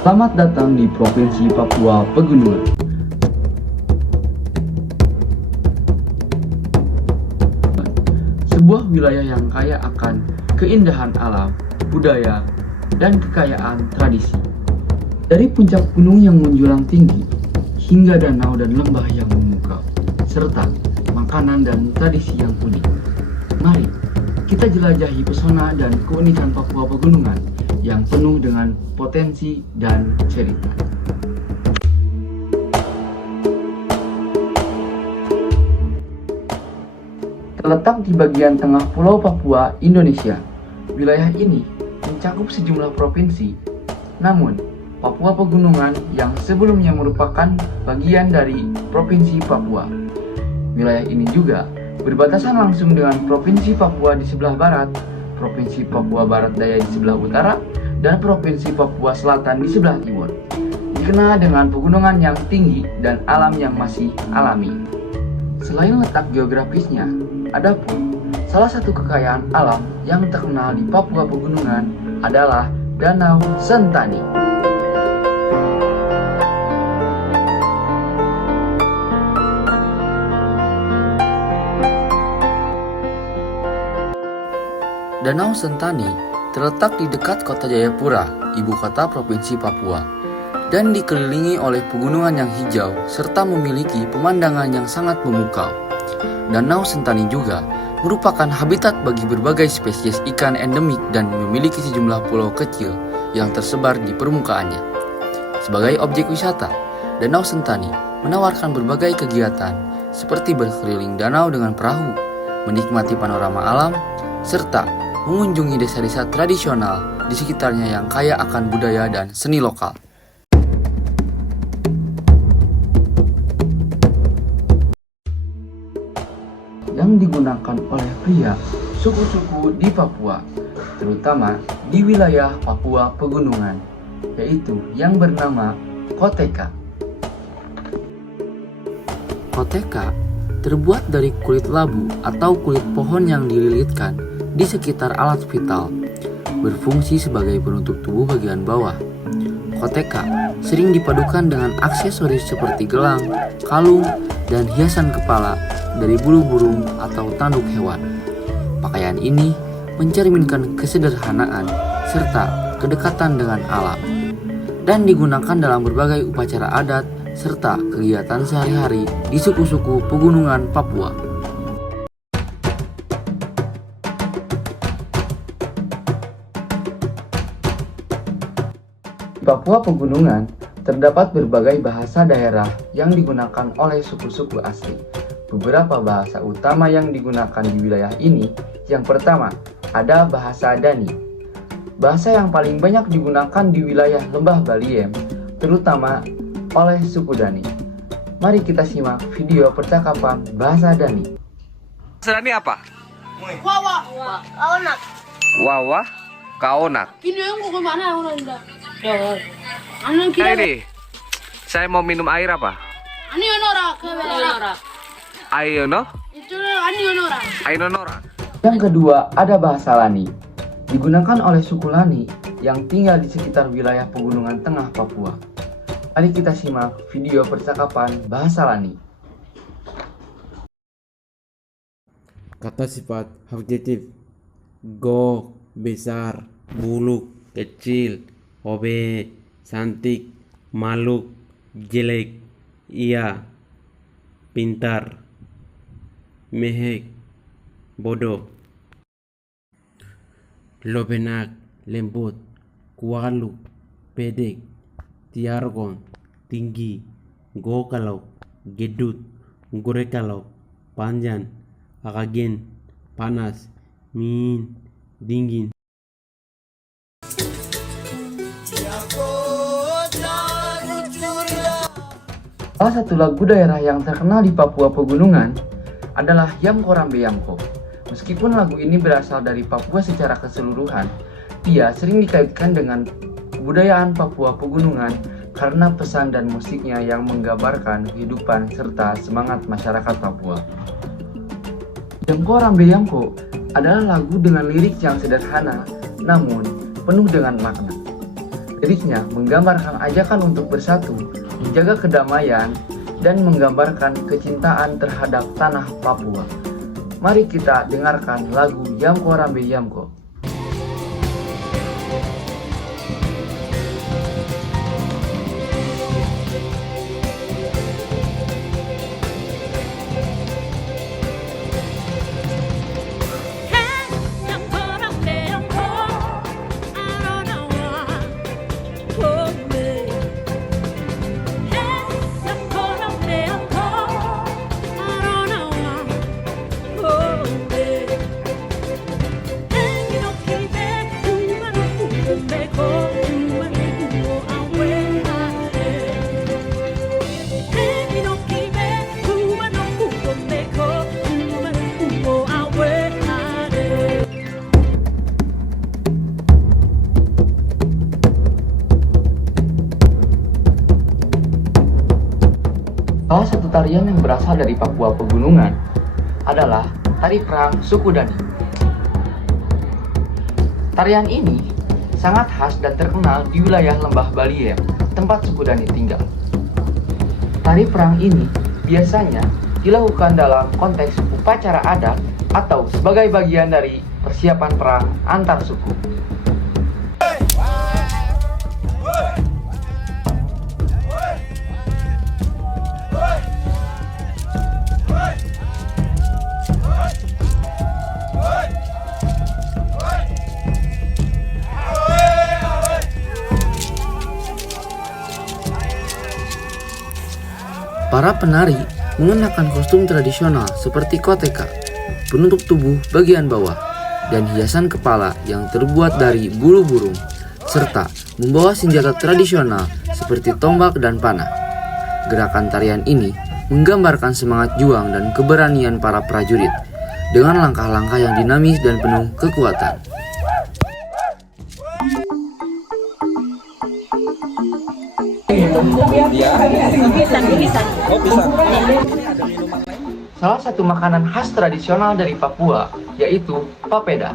Selamat datang di Provinsi Papua Pegunungan. Sebuah wilayah yang kaya akan keindahan alam, budaya, dan kekayaan tradisi. Dari puncak gunung yang menjulang tinggi, hingga danau dan lembah yang memukau, serta makanan dan tradisi yang unik. Mari kita jelajahi pesona dan keunikan Papua Pegunungan yang penuh dengan potensi dan cerita. Terletak di bagian tengah Pulau Papua, Indonesia, wilayah ini mencakup sejumlah provinsi. Namun, Papua Pegunungan yang sebelumnya merupakan bagian dari Provinsi Papua. Wilayah ini juga berbatasan langsung dengan Provinsi Papua di sebelah barat, Provinsi Papua Barat Daya di sebelah utara, dan Provinsi Papua Selatan di sebelah timur. Dikenal dengan pegunungan yang tinggi dan alam yang masih alami. Selain letak geografisnya, adapun salah satu kekayaan alam yang terkenal di Papua Pegunungan adalah Danau Sentani. Danau Sentani terletak di dekat kota Jayapura, ibu kota Provinsi Papua, dan dikelilingi oleh pegunungan yang hijau serta memiliki pemandangan yang sangat memukau. Danau Sentani juga merupakan habitat bagi berbagai spesies ikan endemik dan memiliki sejumlah pulau kecil yang tersebar di permukaannya. Sebagai objek wisata, Danau Sentani menawarkan berbagai kegiatan seperti berkeliling danau dengan perahu, menikmati panorama alam, serta mengunjungi desa-desa tradisional di sekitarnya yang kaya akan budaya dan seni lokal. Yang digunakan oleh pria suku-suku di Papua, terutama di wilayah Papua Pegunungan, yaitu yang bernama koteka. Koteka terbuat dari kulit labu atau kulit pohon yang dililitkan di sekitar alat vital, berfungsi sebagai penutup tubuh bagian bawah. Koteka sering dipadukan dengan aksesoris seperti gelang, kalung, dan hiasan kepala dari bulu burung atau tanduk hewan. Pakaian ini mencerminkan kesederhanaan serta kedekatan dengan alam, dan digunakan dalam berbagai upacara adat serta kegiatan sehari-hari di suku-suku pegunungan Papua. Di Papua Pegunungan terdapat berbagai bahasa daerah yang digunakan oleh suku-suku asli. Beberapa bahasa utama yang digunakan di wilayah ini, yang pertama ada bahasa Dani. Bahasa yang paling banyak digunakan di wilayah Lembah Baliem, terutama oleh suku Dani. Mari kita simak video percakapan bahasa Dani. Bahasa Dani apa? Wawa, kaonak. Wawa, kaonak. Kini yang kau kemana orang dah? Nah Anu kira. ini, saya mau minum air apa? Ani onora, kebela. Air no? Itu ani onora. Air nonora. Yang kedua ada bahasa Lani. Digunakan oleh suku Lani yang tinggal di sekitar wilayah pegunungan tengah Papua. Mari kita simak video percakapan bahasa Lani. Kata sifat adjektif: go, besar, buluk, kecil, hobe, cantik, maluk, jelek, iya, pintar, mehek, bodoh. Lobenak, lembut, kualuk, pedek, tiargon, tinggi, gokalok, gedut, gorekalok, panjang, akagen, panas, min, dingin. Salah satu lagu daerah yang terkenal di Papua Pegunungan adalah Yam Korambe Yamko. Meskipun lagu ini berasal dari Papua secara keseluruhan, ia sering dikaitkan dengan kebudayaan Papua Pegunungan karena pesan dan musiknya yang menggambarkan kehidupan serta semangat masyarakat Papua. Yam Korambe Yamko adalah lagu dengan lirik yang sederhana namun penuh dengan makna. Liriknya menggambarkan ajakan untuk bersatu, menjaga kedamaian, dan menggambarkan kecintaan terhadap tanah Papua. Mari kita dengarkan lagu Yamko Rambe Yamko. Salah satu tarian yang berasal dari Papua Pegunungan adalah tari perang suku Dani. Tarian ini sangat khas dan terkenal di wilayah Lembah Baliem, tempat suku Dani tinggal. Tari perang ini biasanya dilakukan dalam konteks upacara adat atau sebagai bagian dari persiapan perang antar suku. Para penari mengenakan kostum tradisional seperti koteka, penutup tubuh bagian bawah, dan hiasan kepala yang terbuat dari bulu burung, serta membawa senjata tradisional seperti tombak dan panah. Gerakan tarian ini menggambarkan semangat juang dan keberanian para prajurit dengan langkah-langkah yang dinamis dan penuh kekuatan. Salah satu makanan khas tradisional dari Papua yaitu papeda.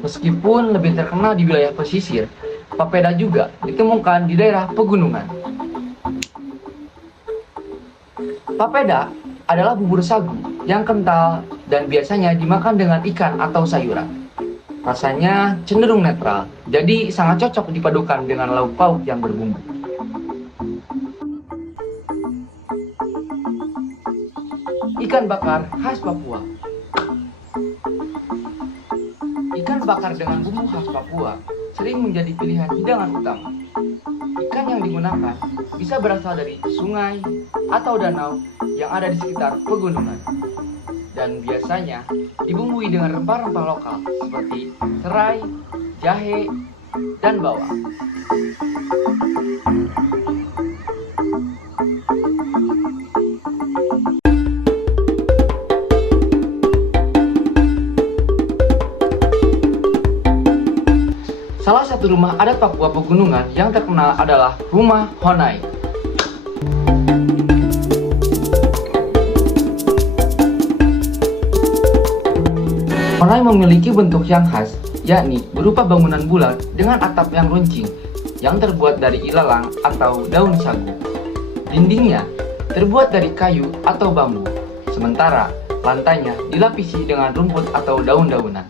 Meskipun lebih terkenal di wilayah pesisir, papeda juga ditemukan di daerah pegunungan. Papeda adalah bubur sagu yang kental dan biasanya dimakan dengan ikan atau sayuran. Rasanya cenderung netral, jadi sangat cocok dipadukan dengan lauk pauk yang berbumbu. Ikan bakar khas Papua. Ikan bakar dengan bumbu khas Papua sering menjadi pilihan hidangan utama. Ikan yang digunakan bisa berasal dari sungai atau danau yang ada di sekitar pegunungan. Dan biasanya dibumbui dengan rempah-rempah lokal seperti serai, jahe, dan bawang. Salah satu rumah adat Papua Pegunungan yang terkenal adalah Rumah Honai. Honai memiliki bentuk yang khas, yakni berupa bangunan bulat dengan atap yang runcing, yang terbuat dari ilalang atau daun sagu. Dindingnya terbuat dari kayu atau bambu, sementara lantainya dilapisi dengan rumput atau daun-daunan.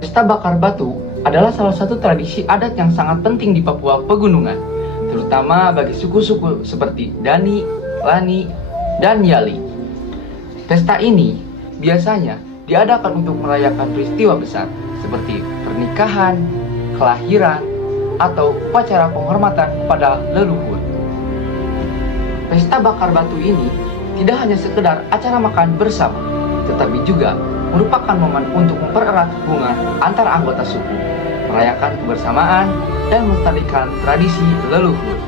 Pesta bakar batu adalah salah satu tradisi adat yang sangat penting di Papua Pegunungan, terutama bagi suku-suku seperti Dani, Lani, dan Yali. Pesta ini biasanya diadakan untuk merayakan peristiwa besar seperti pernikahan, kelahiran, atau upacara penghormatan kepada leluhur. Pesta bakar batu ini tidak hanya sekedar acara makan bersama, tetapi juga merupakan momen untuk mempererat hubungan antar anggota suku, merayakan kebersamaan, dan melestarikan tradisi leluhur.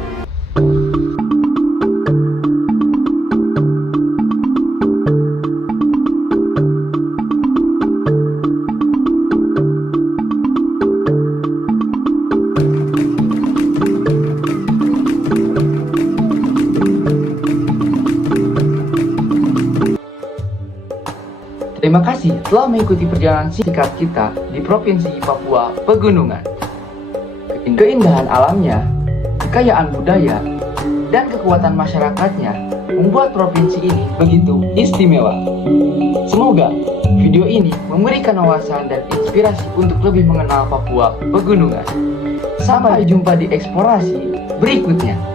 Terima kasih telah mengikuti perjalanan singkat kita di Provinsi Papua Pegunungan. Keindahan alamnya, kekayaan budaya, dan kekuatan masyarakatnya membuat provinsi ini begitu istimewa. Semoga video ini memberikan wawasan dan inspirasi untuk lebih mengenal Papua Pegunungan. Sampai jumpa di eksplorasi berikutnya.